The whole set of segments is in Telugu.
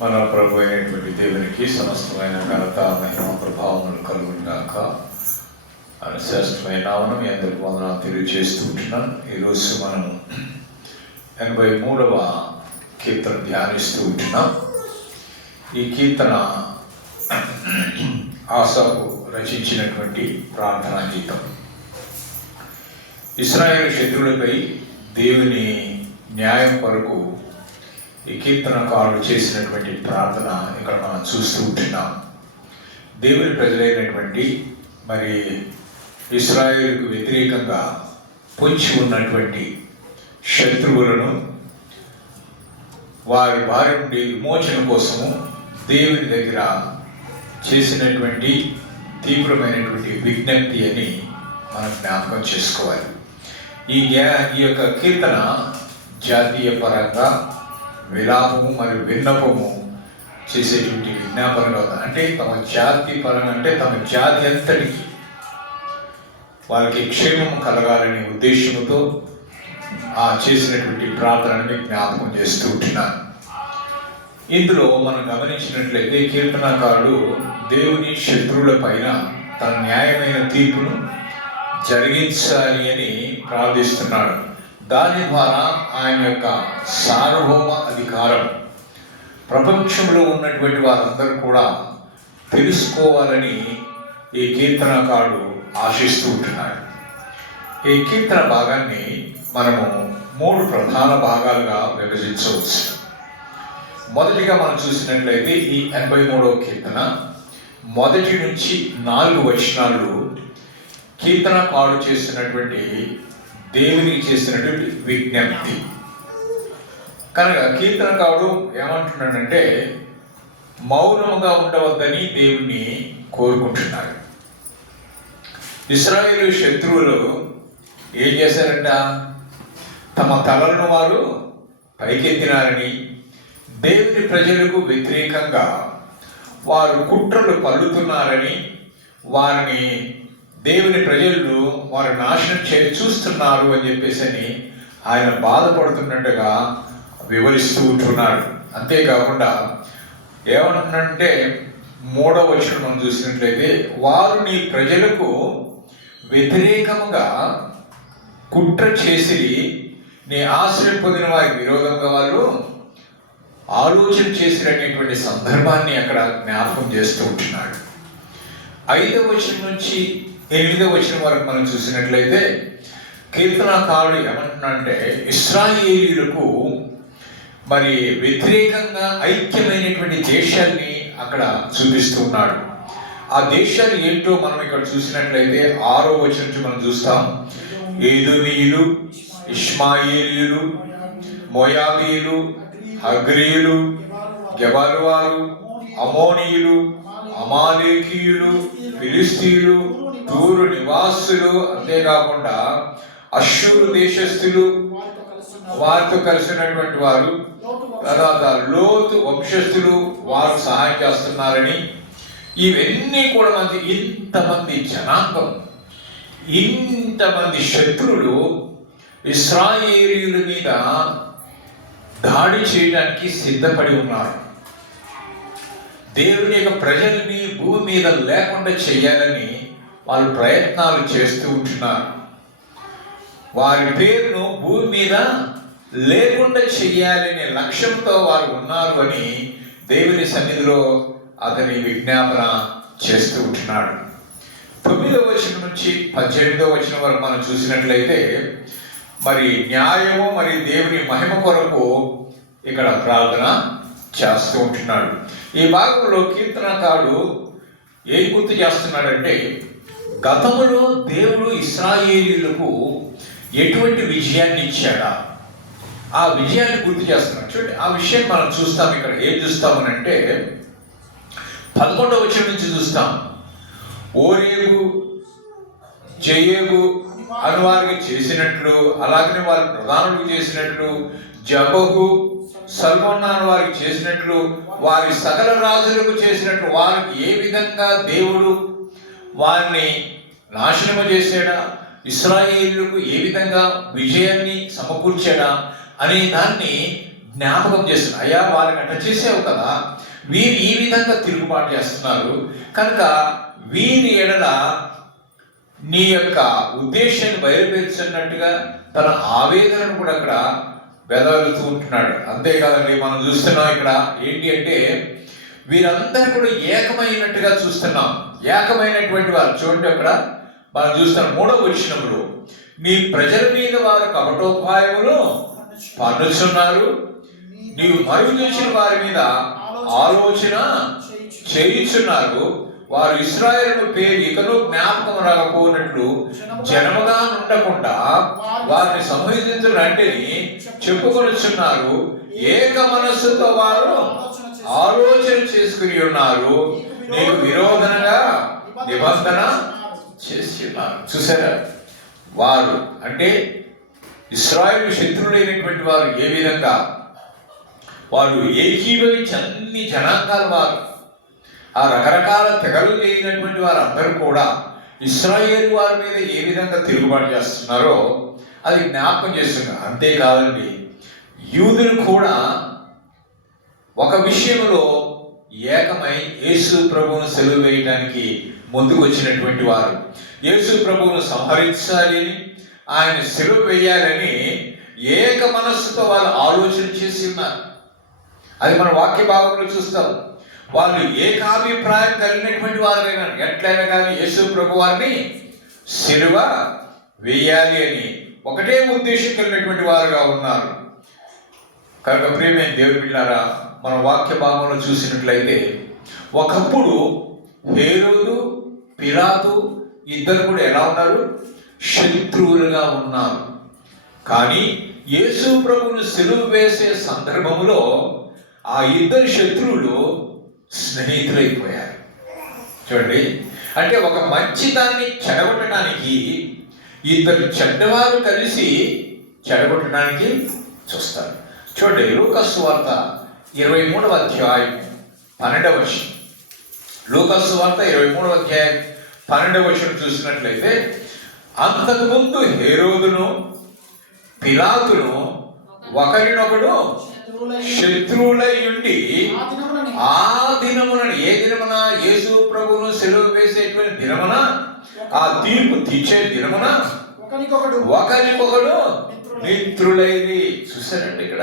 మన ప్రభు అయినటువంటి దేవునికి సమస్తమైన ఘనత మహిమ ప్రభావములు కలుగుగాక. అని శ్రేష్టమైన నామమున మీ అందరికీ వందనాలు తెలియజేస్తూ ఉంటున్నాను. ఈరోజు మనం 83వ కీర్తన ధ్యానిస్తూ ఉంటున్నాం. ఈ కీర్తన ఆసాపు రచించినటువంటి ప్రార్థనా గీతం. ఇశ్రాయేలు శత్రువులపై దేవుని న్యాయం కొరకు ఈ కీర్తనకారుడు చేసినటువంటి ప్రార్థన ఇక్కడ మనం చూస్తూ ఉంటున్నాం. దేవుని ప్రజలైనటువంటి మరి ఇశ్రాయేలుకు వ్యతిరేకంగా పొంచి ఉన్నటువంటి శత్రువులను వారి బారి నుండి విమోచన కోసము దేవుని దగ్గర చేసినటువంటి తీవ్రమైనటువంటి విజ్ఞప్తి అని మనం జ్ఞాపకం చేసుకోవాలి. ఈ యొక్క కీర్తన జాతీయ పరంగా విలాపము మరియు విన్నపము చేసేటువంటి విజ్ఞాపనగా ఉంది. అంటే తమ జాతి పరంగా, అంటే తమ జాతి అంతటికి వాళ్ళకి క్షేమము కలగాలనే ఉద్దేశంతో చేసినటువంటి ప్రార్థనని జ్ఞాపకం చేస్తూ ఉంటున్నాను. ఇందులో మనం గమనించినట్లయితే కీర్తనకారుడు దేవుని శత్రువుల పైన తన న్యాయమైన తీర్పును జరిగించాలి అని ప్రార్థిస్తున్నాడు. దాని ద్వారా ఆయన యొక్క సార్వభౌమ అధికారం ప్రపంచంలో ఉన్నటువంటి వారందరూ కూడా తెలుసుకోవాలని ఈ కీర్తనకారుడు ఆశిస్తూ ఉంటున్నాడు. ఈ కీర్తన భాగాన్ని మనము 3 ప్రధాన భాగాలుగా విభజించవచ్చు. మొదటిగా మనం చూసినట్లయితే ఈ 83వ కీర్తన 1 నుంచి 4 వచనాలు కీర్తనకారుడు చేసినటువంటి దేవునికి చేసినటువంటి విజ్ఞప్తి. కనుక కీర్తనకారుడు ఏమంటున్నాడంటే మౌనముగా ఉండవద్దని దేవుణ్ణి కోరుకుంటున్నాడు. ఇశ్రాయేలు శత్రువులు ఏం చేశారంట? తమ తలలను వారు పైకెత్తినారని, దేవుని ప్రజలకు వ్యతిరేకంగా వారు కుట్రలు పల్లుతున్నారని, వారిని దేవుని ప్రజలు వారు నాశనం చూస్తున్నారు అని చెప్పేసి ఆయన బాధపడుతున్నట్టుగా వివరిస్తూ ఉంటున్నాడు. అంతేకాకుండా ఏమంటున్నాడంటే 3వ వచనం మనం చూసినట్లయితే వారు నీ ప్రజలకు వ్యతిరేకముగా కుట్ర చేసి నీ ఆశ్రయం పొందిన వారికి విరోధంగా వాళ్ళు ఆలోచన చేసినటువంటి సందర్భాన్ని అక్కడ జ్ఞాపకం చేస్తూ ఉంటున్నాడు. 5వ వచనం నుంచి 8వ వచనం వరకు మనం చూసినట్లయితే కీర్తనకారుడు ఏమంటున్నాడంటే ఇశ్రాయేలీయులకు మరి వ్యతిరేకంగా ఐక్యమైనటువంటి దేశాన్ని అక్కడ చూపిస్తూ ఉన్నాడు. ఆ దేశాలు ఏంటో మనం ఇక్కడ చూసినట్లయితే 6వ వచనం నుంచి మనం చూస్తాం. ఏదోమీయులు, ఇష్మాయేలీయులు, మోయాబీయులు, హగ్రీయులు, గెబాలువారు, అమోనీయులు, అమాలేకీయులు, ఫిలిస్తీయులు, తూరు నివాసులు, అంతేకాకుండా అష్షూరు దేశస్థులు, వారితో కలిసినటువంటి వారు, తర్వాత లోతు వంశస్థులు వారు సహాయం చేస్తున్నారని, ఇవన్నీ కూడా మనకి ఇంతమంది జనాంగం, ఇంతమంది శత్రువులు ఇశ్రాయేలీయుల మీద దాడి చేయడానికి సిద్ధపడి ఉన్నారు. దేవుని యొక్క ప్రజల్ని భూమి మీద లేకుండా చేయాలని వాళ్ళు ప్రయత్నాలు చేస్తూ ఉంటున్నారు. వారి పేరును భూమి మీద లేకుండా చేయాలనే లక్ష్యంతో వారు ఉన్నారు అని దేవుని సన్నిధిలో అతని విజ్ఞాపన చేస్తూ ఉంటున్నాడు. 9వ వచనం నుంచి 18వ వచనం వరకు మనం చూసినట్లయితే మరి న్యాయము మరి దేవుని మహిమ కొరకు ఇక్కడ ప్రార్థన చేస్తూ ఉంటున్నాడు. ఈ భాగంలో కీర్తనకారుడు ఏం గుర్తు చేస్తున్నాడంటే గతంలో దేవుడు ఇశ్రాయేలీయులకు ఎటువంటి విజయాన్ని ఇచ్చాడా ఆ విజయాన్ని గుర్తు చేస్తున్నాడు. చూడండి, ఆ విషయం మనం చూస్తాం. ఇక్కడ ఏం చూస్తామనంటే 11వ వచనం నుంచి చూస్తాం. ఓరేగు, జయేగు అని వారికి చేసినట్లు, అలాగనే వారి ప్రధానులకు చేసినట్లు, జబహు, సల్మోన్ అని వారికి చేసినట్లు, వారి సకల రాజులకు చేసినట్లు, వారికి ఏ విధంగా దేవుడు వారిని నాశనము చేసాడా, ఇశ్రాయేలుకు ఏ విధంగా విజయాన్ని సమకూర్చాడా అనే దాన్ని జ్ఞాపకం చేస్తున్నారు. అయ్యా వాళ్ళకి అట్లా చేసావు కదా, వీరు ఈ విధంగా తిరుగుబాటు చేస్తున్నారు కనుక వీరి ఎడల నీ యొక్క ఉద్దేశాన్ని బయలుపరుచున్నట్టుగా తన ఆవేదనను కూడా అక్కడ వెదలుతూ ఉంటున్నాడు. అంతేకాదండి, మనం చూస్తున్నాం ఇక్కడ ఏంటి అంటే వీరందరూ కూడా ఏకమైనట్టుగా చూస్తున్నాం. ఏకమైనటువంటి వారు చూడండి, అక్కడ మనం చూస్తున్నాం 3వ వచనంలో, నీ ప్రజల మీద వారు కపటోపాయములు పన్నుచున్నారు, నీవు మరుగుదొచ్చిన వారి మీద ఆలోచన చేయుచున్నారు, వారు ఇశ్రాయేలు పేరు ఇకను జ్ఞాపకం రాకపోయినట్లు జనముగా ఉండకుండా వారిని సంహరించని చెప్పుకొనిచున్నారు. ఏక మనస్సుతో వారు ఆలోచన చేసుకుని ఉన్నారు, నీకు విరోధనగా నిబంధన చేసి ఉన్నారు. చూసారా, వారు అంటే ఇశ్రాయేలు శత్రువులైనటువంటి వారు ఏ విధంగా వారు ఏకీభవించి అన్ని జనాంగాల వారు, ఆ రకరకాల తెగలు చేయనటువంటి వారందరూ కూడా ఇశ్రాయేలు వారి మీద ఏ విధంగా తిరుగుబాటు చేస్తున్నారో అది జ్ఞాపకం చేస్తున్నారు. అంతేకాదండి, యూదులు కూడా ఒక విషయంలో ఏకమై యేసు ప్రభువును సెలవు వేయడానికి ముందుకు వచ్చినటువంటి వారు. యేసు ప్రభువును సంహరించాలి అని, ఆయన సెలవు వేయాలని ఏక మనస్సుతో వాళ్ళు ఆలోచన చేసి ఉన్నారు. అది మన వాక్య భాగంలో చూస్తాం. వాళ్ళు ఏకాభిప్రాయం కలిగినటువంటి వారైనా ఎట్లయినా కానీ యేసు ప్రభు వారిని సిలువ వేయాలి అని ఒకటే ఉద్దేశం కలిగినటువంటి వారుగా ఉన్నారు. కనుక ప్రియమైన దేవుని బిడ్డలారా, మన వాక్య భాగంలో చూసినట్లయితే ఒకప్పుడు హేరోదు, పిలాతు ఇద్దరు కూడా ఎలా ఉన్నారు? శత్రువులుగా ఉన్నారు. కానీ యేసు ప్రభువును సిలువ వేసే సందర్భంలో ఆ ఇద్దరు శత్రువులు స్నేహితులైపోయారు. చూడండి, అంటే ఒక మంచి దాన్ని చెడగొట్టడానికి ఇద్దరు చెడ్డవారు కలిసి చెడగొట్టడానికి చూస్తారు. చూడండి, లూకాసు వార్త 23వ అధ్యాయం 12వ వచనం. లూకాసు వార్త 23వ అధ్యాయం 12వ వచనం చూసినట్లయితే, అంతకుముందు హేరోదును పిలాతును ఒకరినొకడు శత్రువులై ఉండి ఆ దినమున, ఏ దినమున? యేసు ప్రభువును సెలవు వేసేటువంటి దినమున, ఆ తీర్పు తీర్చే దినమున ఒకరికొకడు మిత్రులైది. చూసారండి, ఇక్కడ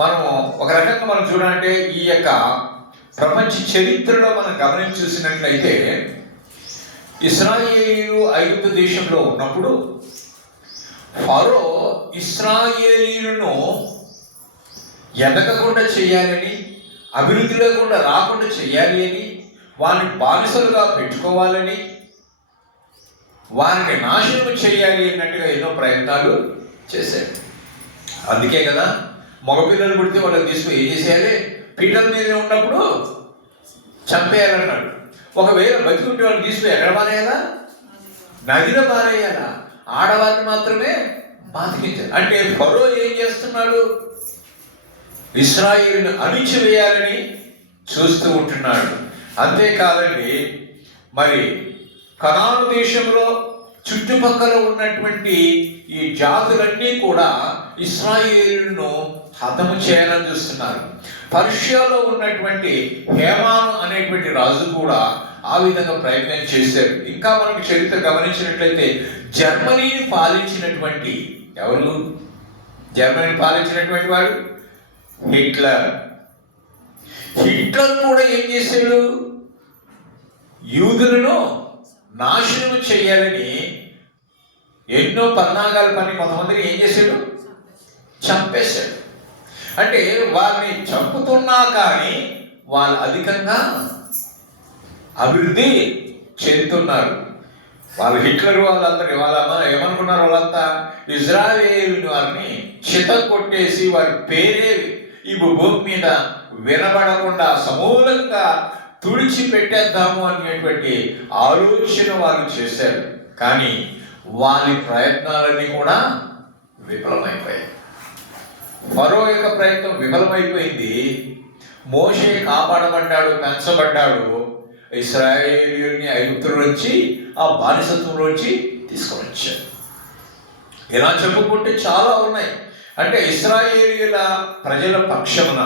మనం ఒక రకంగా మనం చూడాలంటే ఈ యొక్క ప్రపంచ చరిత్రలో మనం గమనించి చూసినట్లయితే ఇశ్రాయేలీయులు ఐగుప్తు దేశంలో ఉన్నప్పుడు ఫరో ఇశ్రాయేలీయులను ఎదగకుండా చేయాలని, అభివృద్ధి లేకుండా రాకుండా చేయాలి అని, వారిని బానిసలుగా పెట్టుకోవాలని, వారిని నాశనం చేయాలి అన్నట్టుగా ఎన్నో ప్రయత్నాలు చేశారు. అందుకే కదా మగపిల్లలు పుడితే వాళ్ళకి తీసుకుని ఏం చేసేయాలి? పీటల మీద ఉన్నప్పుడు చంపేయాలన్నాడు. ఒకవేళ బతికుంటే వాళ్ళు తీసుకుని ఎక్కడ పారేయాలా? నదిలో పారేయాలా? ఆడవారిని మాత్రమే బతికించారు. అంటే ఫరో ఏం చేస్తున్నాడు? ఇశ్రాయేలును అణిచివేయాలని చూస్తూ ఉంటున్నాడు. అంతేకాదండి, మరి కనాను దేశంలో చుట్టుపక్కల ఉన్నటువంటి ఈ జాతులన్నీ కూడా ఇశ్రాయేలును హతము చేయాలని చూస్తున్నారు. పర్షియాలో ఉన్నటువంటి హేమాను అనేటువంటి రాజు కూడా ఆ విధంగా ప్రయత్నం చేశారు. ఇంకా మనకి చరిత్ర గమనించినట్లయితే జర్మనీని పాలించినటువంటి ఎవరు? జర్మనీని పాలించినటువంటి వాడు హిట్లర్. హిట్లర్ కూడా ఏం చేశాడు? యూదులను నాశనం చేయాలని ఎన్నో పన్నాగాలు పని కొంతమందిని ఏం చేశాడు? చంపేశాడు. అంటే వారిని చంపుతున్నా కానీ వాళ్ళు అధికంగా అభివృద్ధి చెందుతున్నారు. వాళ్ళు హిట్లర్ వాళ్ళందరూ ఏమనుకున్నారు? వాళ్ళంతా ఇజ్రాయేల్ వారిని చిత కొట్టేసి వారి పేరే ఈ భూమి మీద వినబడకుండా సమూలంగా తుడిచిపెట్టేద్దాము అనేటువంటి ఆలోచన వారు చేశారు. కానీ వారి ప్రయత్నాలన్నీ కూడా విఫలమైపోయాయి. ఫరో యొక్క ప్రయత్నం విఫలమైపోయింది. మోషే కాపాడబడ్డాడు, పెంచబడ్డాడు. ఇశ్రాయేలీయుల్ని ఐగుప్తులోంచి, ఆ బానిసత్వంలోంచి తీసుకొని వచ్చాడు. ఇలా చెప్పుకుంటే చాలా ఉన్నాయి. అంటే ఇశ్రాయేలీయుల ప్రజల పక్షమున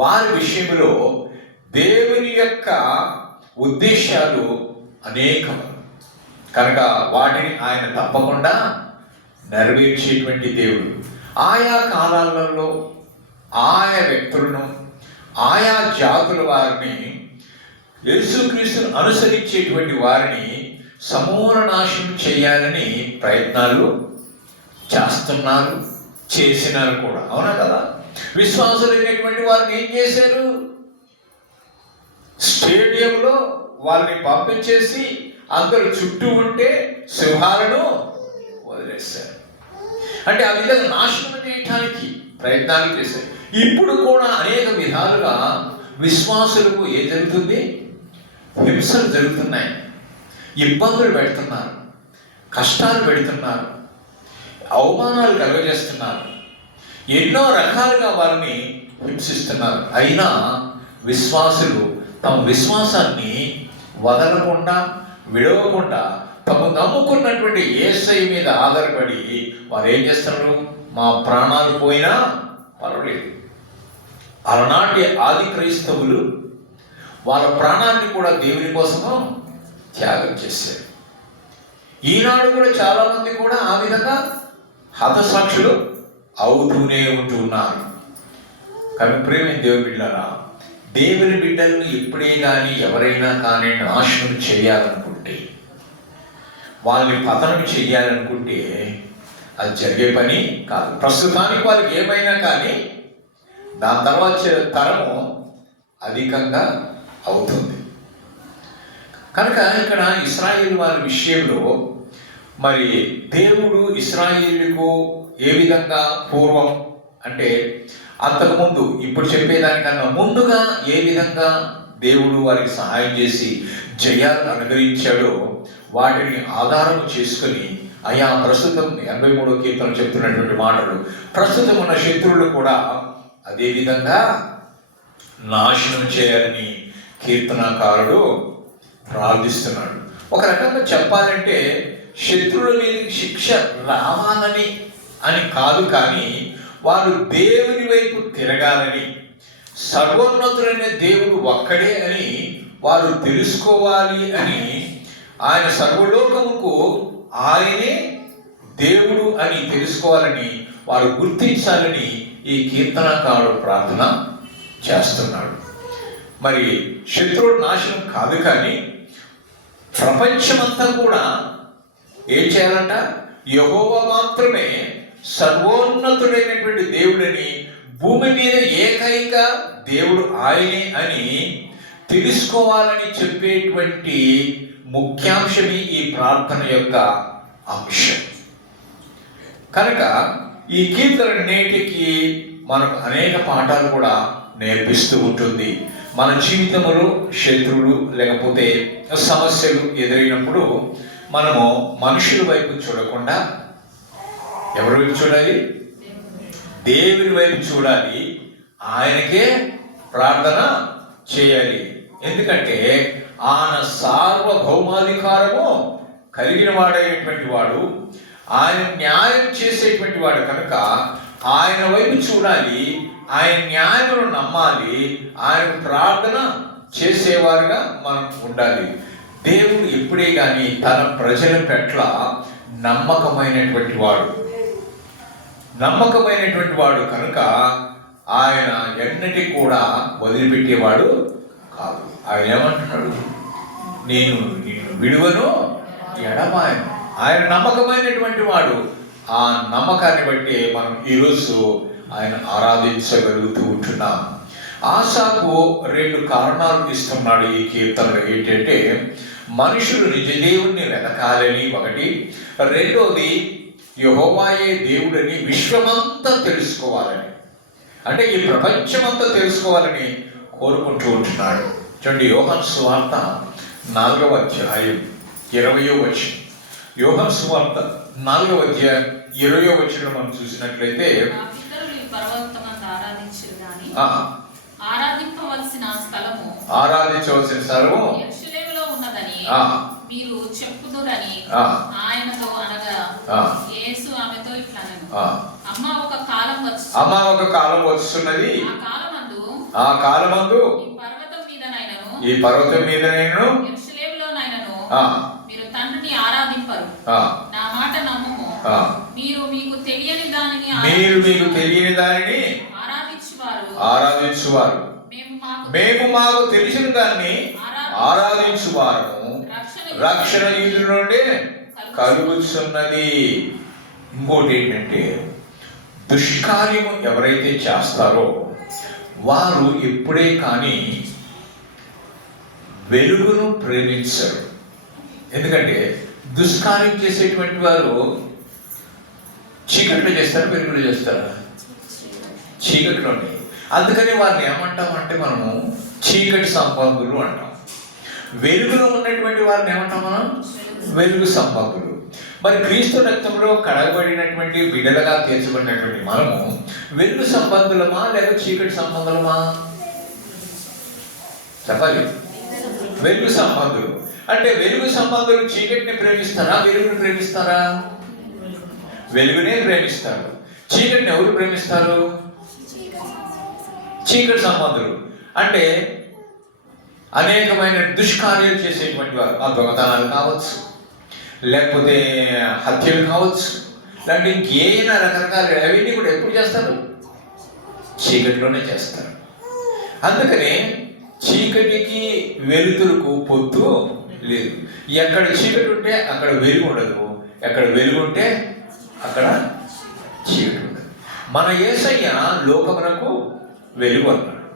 వారి విషయంలో దేవుని యొక్క ఉద్దేశాలు అనేకం కనుక వాటిని ఆయన తప్పకుండా నెరవేర్చేటువంటి దేవుడు. ఆయా కాలాలలో ఆయా వ్యక్తులను ఆయా జాతుల వారిని యేసుక్రీస్తును అనుసరించేటువంటి వారిని సమూల నాశనం చేయాలని ప్రయత్నాలు చేస్తున్నారు, చేసినారు కూడా. అవునా కదా? విశ్వాసులైనటువంటి వారిని ఏం చేశారు? స్టేడియంలో వాళ్ళని పంపించేసి అందరు చుట్టూ ఉంటే సింహాలను వదిలేశారు. అంటే ఆ విధంగా నాశనం చేయడానికి ప్రయత్నాలు చేశారు. ఇప్పుడు కూడా అనేక విధాలుగా విశ్వాసులకు ఏం జరుగుతుంది? హింసలు జరుగుతున్నాయి, ఇబ్బందులు పెడుతున్నారు, కష్టాలు పెడుతున్నారు, అవమానాలు కలుగజేస్తున్నారు, ఎన్నో రకాలుగా వారిని హింసిస్తున్నారు. అయినా విశ్వాసులు తమ విశ్వాసాన్ని వదలకుండా విడవకుండా తమ నమ్ముకున్నటువంటి యేసయ్య మీద ఆధారపడి వారు ఏం చేస్తున్నారు? మా ప్రాణాలు పోయినా పర్వాలేదు. అలనాటి ఆది క్రైస్తవులు వాళ్ళ ప్రాణాన్ని కూడా దేవుని కోసము త్యాగం చేశారు. ఈనాడు కూడా చాలా మంది కూడా ఆ విధంగా హతసాక్షులు అవుతూనే ఉంటున్నారు. కానీ ప్రేమ దేవుని బిడ్డలారా, దేవుని బిడ్డలను ఎప్పుడే కానీ ఎవరైనా కానీ నాశనం చేయాలనుకుంటే, వాళ్ళని పతనం చేయాలనుకుంటే అది జరిగే పని కాదు. ప్రస్తుతానికి వాళ్ళకి ఏమైనా కానీ దాని తర్వాత తరము అధికంగా అవుతుంది. కనుక ఇక్కడ ఇశ్రాయేలు వారి విషయంలో మరి దేవుడు ఇశ్రాయేలుకు ఏ విధంగా పూర్వం అంటే అంతకుముందు ఇప్పుడు చెప్పేదానికన్నా ముందుగా ఏ విధంగా దేవుడు వారికి సహాయం చేసి జయాలను అనుగ్రహించాడో వాటిని ఆధారం చేసుకొని అయా ప్రస్తుతం 83వ కీర్తన చెప్తున్నటువంటి మాటలు, ప్రస్తుతం ఉన్న శత్రువులు కూడా అదే విధంగా నాశనం చేయాలని కీర్తనాకారుడు ప్రార్థిస్తున్నాడు. ఒక రకంగా చెప్పాలంటే శత్రువుల మీద శిక్ష రావాలని అని కాదు, కానీ వారు దేవుని వైపు తిరగాలని, సర్వోన్నతులైన దేవుడు ఒక్కడే అని వారు తెలుసుకోవాలి అని, ఆయన సర్వలోకముకు ఆయనే దేవుడు అని తెలుసుకోవాలని వారు గుర్తించాలని ఈ కీర్తనకారుడు ప్రార్థన చేస్తున్నాడు. మరి శత్రువుడు నాశనం కాదు, కానీ ప్రపంచమంతా కూడా ఏం చేయాలంట? యెహోవా మాత్రమే సర్వోన్నతుడైనటువంటి దేవుడని, భూమి మీద ఏకైక దేవుడు ఆయనే అని తెలుసుకోవాలని చెప్పేటువంటి ముఖ్యాంశమే ఈ ప్రార్థన యొక్క అంశం. కనుక ఈ కీర్తన నేటికి మనకు అనేక పాఠాలు కూడా నేర్పిస్తూ ఉంటుంది. మన జీవితంలో శత్రువులు లేకపోతే సమస్యలు ఎదురైనప్పుడు మనము మనుషుల వైపు చూడకుండా ఎవరి వైపు చూడాలి? దేవుని వైపు చూడాలి. ఆయనకే ప్రార్థన చేయాలి. ఎందుకంటే ఆయన సార్వభౌమాధికారము కలిగిన వాడైనటువంటి వాడు, ఆయన న్యాయం చేసేటువంటి వాడు కనుక ఆయన వైపు చూడాలి, ఆయన న్యాయమును నమ్మాలి, ఆయన ప్రార్థన చేసేవారుగా మనం ఉండాలి. దేవుడు ఎప్పుడే కానీ తన ప్రజల పట్ల నమ్మకమైనటువంటి వాడు కనుక ఆయన ఎన్నటి కూడా వదిలిపెట్టేవాడు కాదు. ఆయన ఏమంటున్నాడు? నేను విడువను ఎడబాయను. ఆయన నమ్మకమైనటువంటి వాడు. ఆ నమ్మకాన్ని బట్టి మనం ఈరోజు ఆయన ఆరాధించగలుగుతూ ఉంటున్నాం. ఆసాపు 2 కారణాలు ఇస్తున్నాడు ఈ కీర్తనలో. ఏంటంటే మనుషులు నిజదేవుణ్ణి వెతకాలని ఒకటి, రెండోది యెహోవాయే దేవుడని విశ్వమంతా తెలుసుకోవాలని, అంటే ఈ ప్రపంచమంతా తెలుసుకోవాలని కోరుకుంటూ ఉంటున్నాడు. చూడండి, యోహాను సువార్త 4వ అధ్యాయం 20వ వచనం. యోహాను సువార్త 4వ అధ్యాయం 20వ వచనం మనం చూసినట్లయితే, ఆరాధించవలసిన స్థలము యెరూషలేములో ఉన్నదని మీరు చెప్పుదురని ఆయనతో అనగా యేసు ఆమెతో ఇట్లా అమ్మ ఒక కాలం వస్తున్నది, ఆ కాలమందు ఈ పర్వతం మీద నేను యెరూషలేములోనైనను మీరు తండ్రిని ఆరాధింపరు. నా మాట నమ్ముము. మీరు మీకు తెలియని దానిని ఆరాధించువారు, మేము మాకు తెలిసిన దాన్ని ఆరాధించువారు రక్షణ నీతి నుండి కలుగుతున్నది. ఇంకోటి ఏంటంటే, దుష్కార్యము ఎవరైతే చేస్తారో వారు ఎప్పుడే కానీ వెలుగును ప్రేమించరు. ఎందుకంటే దుష్కార్యం చేసేటువంటి వారు చీకట్లో చేస్తారు, వెలుగులో చేస్తారా? చీకట్లోనే. అందుకని వారిని ఏమంటాం అంటే మనము చీకటి సంబంధులు అంటాం. వెలుగులో ఉన్నటువంటి వారిని ఏమంటాం మనం? వెలుగు సంబంధులు. మరి క్రీస్తు రక్తంలో కడగబడినటువంటి బిడ్డలుగా తీర్చబడినటువంటి మనము వెలుగు సంబంధులమా లేక చీకటి సంబంధులమా? చెప్పాలి. వెలుగు సంబంధులు. అంటే వెలుగు సంబంధులు చీకటిని ప్రేమిస్తారా, వెలుగుని ప్రేమిస్తారా? వెలుగునే ప్రేమిస్తారు. చీకటిని ఎవరు ప్రేమిస్తారు? చీకటి సంబంధులు. అంటే అనేకమైన దుష్కార్యాలు చేసేటువంటి వారు, ఆ దొంగతనాలు కావచ్చు, లేకపోతే హత్యలు కావచ్చు, లేదంటే ఇంకేమైనా రకరకాల అవన్నీ కూడా ఎప్పుడు చేస్తారు? చీకటిలోనే చేస్తారు. అందుకనే చీకటికి వెలుతురుకు పొత్తు లేదు. ఎక్కడ చీకటి ఉంటే అక్కడ వెలుగు ఉండదు, ఎక్కడ వెలుగు ఉంటే అక్కడ చీకటి ఉండదు. మన యేసయ్య లోకమునకు వెలుగు అన్నాడు.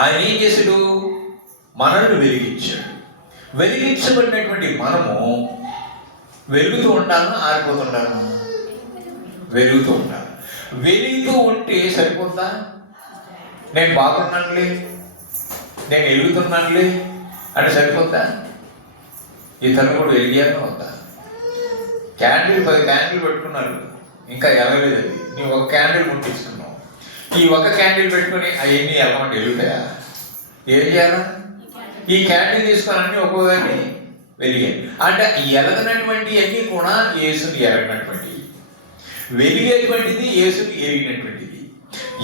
ఆయన ఏం చేశాడు? మనల్ని వెలిగించాడు. వెలిగించబడినటువంటి మనము వెలుగుతూ ఉండాలని ఆరిపోతుండాలి? వెలుగుతూ ఉండాలి. వెలుగుతూ ఉంటే సరిపోతుందా? నేను బాగున్నానులే, నేను వెలుగుతున్నానులే అంటే సరిపోతా? ఇతరులు కూడా వెలిగాను అవుతా? క్యాండిల్ 10 క్యాండిల్ పెట్టుకున్నారు, ఇంకా ఎలగలేదు. అది నీవు ఒక క్యాండిల్ ముట్టించుకున్నావు. ఈ ఒక క్యాండిల్ పెట్టుకుని అవన్నీ ఎలగమంటే వెలుగుతాయా? ఏం చేయాలా? ఈ క్యాండిల్ తీసుకొని అన్నీ ఒక్కోదాన్ని వెలిగాయి. అంటే ఎలగనటువంటి అన్నీ కూడా యేసుని ఎరగనటువంటివి, వెలిగేటువంటిది యేసుని ఎరిగినటువంటిది.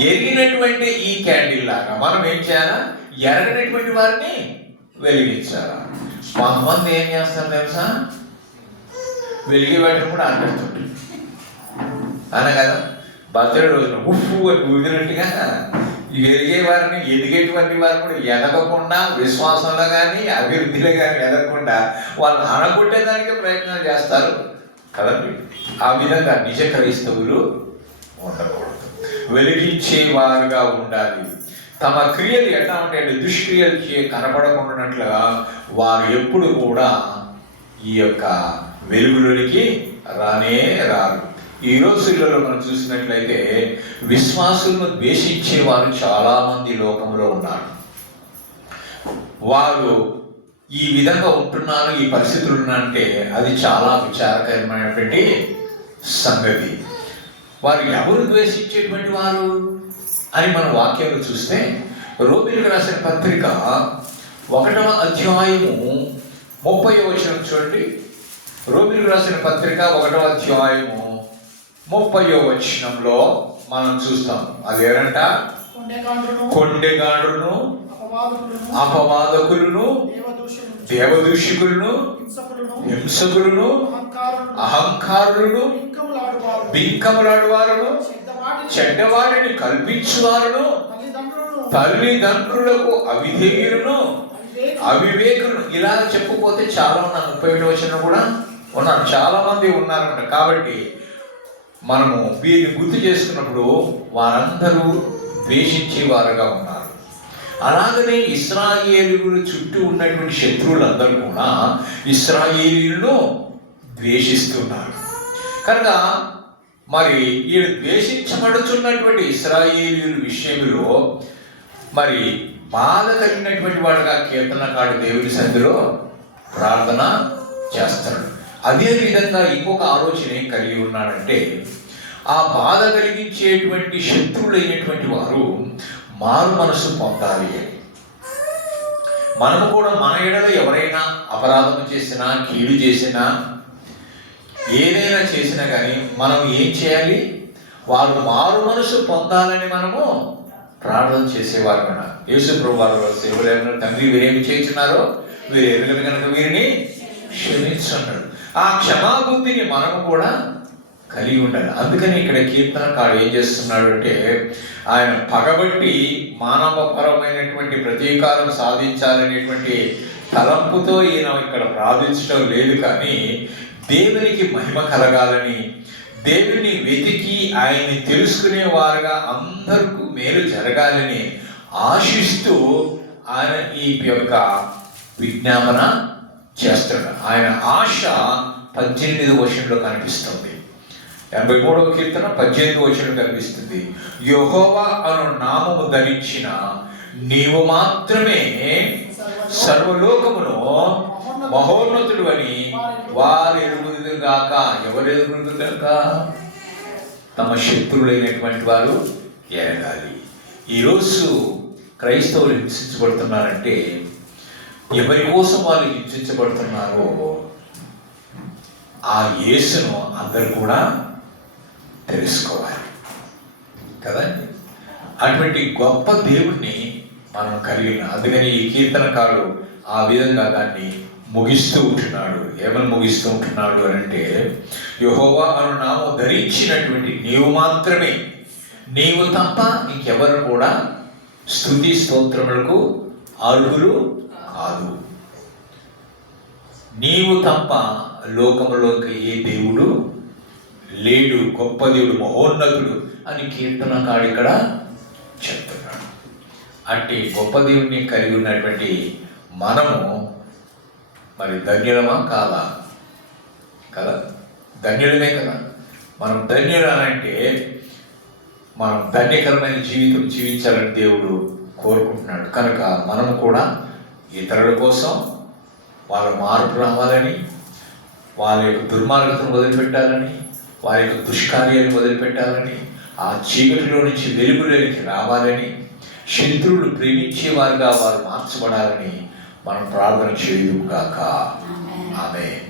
ఎరిగినటువంటి ఈ క్యాండిల్ లాగా మనం ఏం చేయాలా? ఎరగనటువంటి వారిని వెలిగించాలా. కొంతమంది ఏం చేస్తారు తెలుసా? వెలిగే వాటిని కూడా ఆపేస్తుంటారు. అన కదా, బర్త్డే రోజున ఉప్పు అని ఊదినట్టుగా వెలిగే వారిని, ఎదిగేటువంటి వారిని కూడా ఎదగకుండా, విశ్వాసంలో కానీ అభివృద్ధిలో కానీ ఎదగకుండా వాళ్ళు అనగొట్టేదానికే ప్రయత్నాలు చేస్తారు కదండి. ఆ విధంగా నిజ క్రైస్తవులు ఉండకూడదు, వెలిగించే వారుగా ఉండాలి. తమ క్రియలు ఎట్లా ఉంటాయంటే దుష్క్రియలు కనపడకుండానట్లుగా వారు ఎప్పుడు కూడా ఈ యొక్క వెలుగులోనికి రానే రారు. ఈ రోజులలో మనం చూసినట్లయితే విశ్వాసులను ద్వేషించే వారు చాలా మంది లోకంలో ఉన్నారు. వారు ఈ విధంగా ఉంటున్నారు, ఈ పరిస్థితులు ఉన్నారంటే అది చాలా విచారకరమైనటువంటి సంగతి. వారు ఎవరు ద్వేషించేటువంటి వారు అని మన వాక్యాలు చూస్తే, రోమీయులకు రాసిన పత్రిక 1వ అధ్యాయము 30వ వచనం చూడండి. రోమీయులకు రాసిన పత్రిక 1వ అధ్యాయము 30వ వచనంలో మనం చూస్తాం. అదేనంట, కొండెగాండ్రును, అపవాదకులను, దేవదూషకులను, హింసకులను, అహంకారులను, బింకములాడువారును, చెడ్డవాడిని కల్పించువారును, తల్లిదండ్రులకు అవిధేయులను, అవివేకులను, ఇలా చెప్పుకోతే చాలా ఉన్నారు. 31వ వచనం కూడా ఉన్నారు, చాలా మంది ఉన్నారన్నమాట. కాబట్టి మనము వీరిని గుర్తు చేసుకున్నప్పుడు వారందరూ ద్వేషించేవారుగా ఉన్నారు. అలాగనే ఇశ్రాయేలీయుల చుట్టూ ఉన్నటువంటి శత్రువులందరూ కూడా ఇశ్రాయేలీయులను ద్వేషిస్తున్నారు. కనుక మరి ఈ ద్వేషించబడుతున్నటువంటి ఇశ్రాయేలీయుల విషయంలో మరి బాధ కలిగినటువంటి వాడుగా కీర్తనకారుడు దేవుని సన్నిధిలో ప్రార్థన చేస్తాడు. అదే విధంగా ఇంకొక ఆలోచన ఏం కలిగి ఉన్నాడంటే, ఆ బాధ కలిగించేటువంటి శత్రువులైనటువంటి వారు మారు మనసు పొందాలి అని. మనము కూడా మన ఎడల ఎవరైనా అపరాధం చేసినా, కీడు చేసినా, ఏదైనా చేసినా కానీ మనం ఏం చేయాలి? వారు మారు మనసు పొందాలని మనము ప్రార్థన చేసేవారు కదా. యేసు ప్రభు వారు సేవలు ఏమన్నా, తండ్రి వీరేమి చేస్తున్నారో వీరు ఎదుగులు కనుక వీరిని క్షమించున్నాడు. ఆ క్షమాబుద్ధిని మనము కూడా కలిగి ఉండాలి. అందుకని ఇక్కడ కీర్తనకారుడు ఏం చేస్తున్నాడు అంటే, ఆయన పగబట్టి మానవపరమైనటువంటి ప్రతీకారం సాధించాలనేటువంటి తలంపుతో ఈయన ఇక్కడ ప్రార్థించడం లేదు, కానీ దేవునికి మహిమ కలగాలని, దేవుని వెతికి ఆయన్ని తెలుసుకునేవారుగా అందరికీ మేలు జరగాలని ఆశిస్తూ ఆయన ఈ యొక్క విజ్ఞాపన చేస్తున్నాడు. ఆయన ఆశ 18వ వచనంలో కనిపిస్తుంది. 83వ కీర్తన 18వ వచనం కనిపిస్తుంది. యెహోవా అను నామము ధరించిన నీవు మాత్రమే సర్వలోకమును మహోన్నతుడు అని వారు ఎరుగుదురుగాక. ఎవరు ఎరుగుదురుగాక? తమ శత్రువులైనటువంటి వారు ఎరగాలి. ఈరోజు క్రైస్తవులు హింసించబడుతున్నారంటే ఎవరి కోసం వాళ్ళు హింసించబడుతున్నారో ఆ యేసును అందరూ కూడా తెలుసుకోవాలి కదండి. అటువంటి గొప్ప దేవుణ్ణి మనం కలిగిన, అందుకని ఈ కీర్తనకారుడు ఆ విధంగా దాన్ని ముగిస్తూ ఉంటున్నాడు. ఏమని ముగిస్తూ ఉంటున్నాడు అని అంటే, యెహోవా అను నామము ధరించినటువంటి నీవు మాత్రమే, నీవు తప్ప ఇంకెవరు కూడా స్తుతి స్తోత్రములకు అర్హులు కాదు. నీవు తప్ప లోకములోకి ఏ దేవుడు లేడు, గొప్ప దేవుడు, మహోన్నతుడు అని కీర్తనకారుడు ఇక్కడ చెప్తున్నాడు. అంటే గొప్ప దేవుడిని కలిగి ఉన్నటువంటి మనము మరి ధన్యులమా కాదా? కదా, ధన్యులమే కదా. మనం ధన్యులనంటే మనం ధన్యకరమైన జీవితం జీవించాలని దేవుడు కోరుకుంటున్నాడు. కనుక మనము కూడా ఇతరుల కోసం వాళ్ళ మార్పు రావాలని, వాళ్ళ యొక్క దుర్మార్గతను వదిలిపెట్టాలని, వారి యొక్క దుష్కార్యాలను వదిలిపెట్టాలని, ఆ చీకటిలో నుంచి వెలుగులోనికి రావాలని, శత్రువులు ప్రేమించేవారుగా వారు మార్చబడాలని మనం ప్రార్థన చేయుగాక. ఆమేన్.